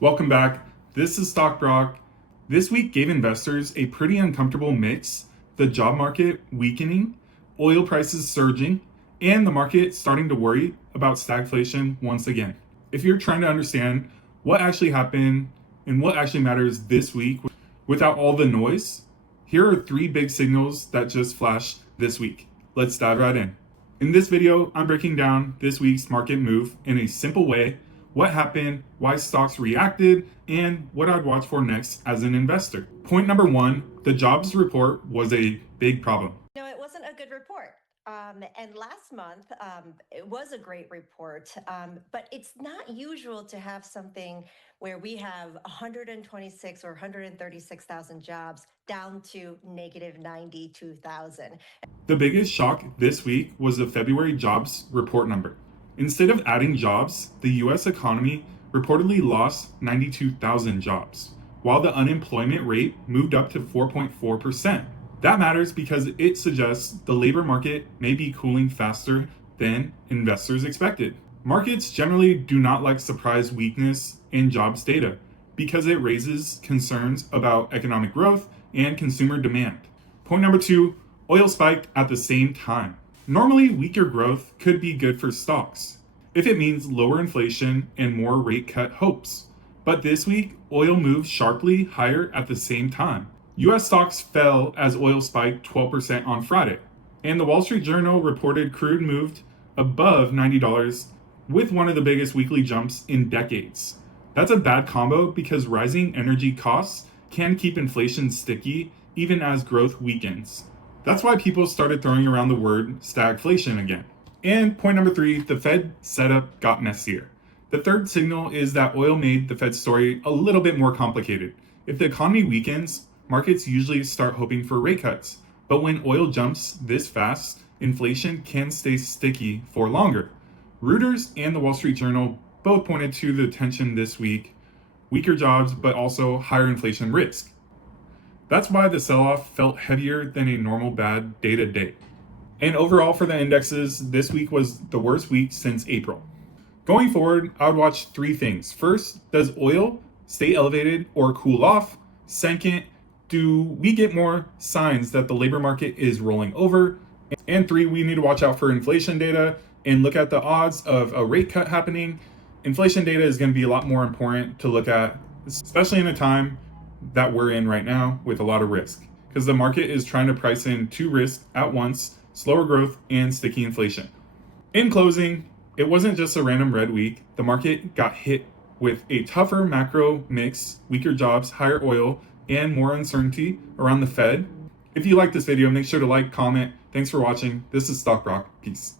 Welcome back. This is Stock Broc. This week gave investors a pretty uncomfortable mix: the job market weakening, oil prices surging, and the market starting to worry about stagflation once again. If you're trying to understand what actually happened and what actually matters this week without all the noise, here are 3 big signals that just flashed this week. Let's dive right in. In this video, I'm breaking down this week's market move in a simple way: what happened, why stocks reacted, and what I'd watch for next as an investor. Point number 1, the jobs report was a big problem. No, it wasn't a good report. And last month, it was a great report, but it's not usual to have something where we have 126 or 136,000 jobs down to negative 92,000. The biggest shock this week was the February jobs report number. Instead of adding jobs, the US economy reportedly lost 92,000 jobs, while the unemployment rate moved up to 4.4%. That matters because it suggests the labor market may be cooling faster than investors expected. Markets generally do not like surprise weakness in jobs data because it raises concerns about economic growth and consumer demand. Point number 2, oil spiked at the same time. Normally, weaker growth could be good for stocks if it means lower inflation and more rate cut hopes. But this week, oil moved sharply higher at the same time. US stocks fell as oil spiked 12% on Friday, and the Wall Street Journal reported crude moved above $90 with one of the biggest weekly jumps in decades. That's a bad combo because rising energy costs can keep inflation sticky even as growth weakens. That's why people started throwing around the word stagflation again. And point number 3, the Fed setup got messier. The third signal is that oil made the Fed story a little bit more complicated. If the economy weakens, markets usually start hoping for rate cuts. But when oil jumps this fast, inflation can stay sticky for longer. Reuters and the Wall Street Journal both pointed to the tension this week: weaker jobs, but also higher inflation risk. That's why the sell-off felt heavier than a normal bad day-to-day. And overall for the indexes, this week was the worst week since April. Going forward, I would watch 3 things. First, does oil stay elevated or cool off? Second, do we get more signs that the labor market is rolling over? And 3, we need to watch out for inflation data and look at the odds of a rate cut happening. Inflation data is going to be a lot more important to look at, especially in a time that we're in right now with a lot of risk, because the market is trying to price in 2 risks at once: slower growth and sticky inflation. In closing, it wasn't just a random red week. The market got hit with a tougher macro mix: weaker jobs, higher oil, and more uncertainty around the Fed. If you like this video, make sure to like, comment. Thanks for watching. This is Stock Broc. Peace.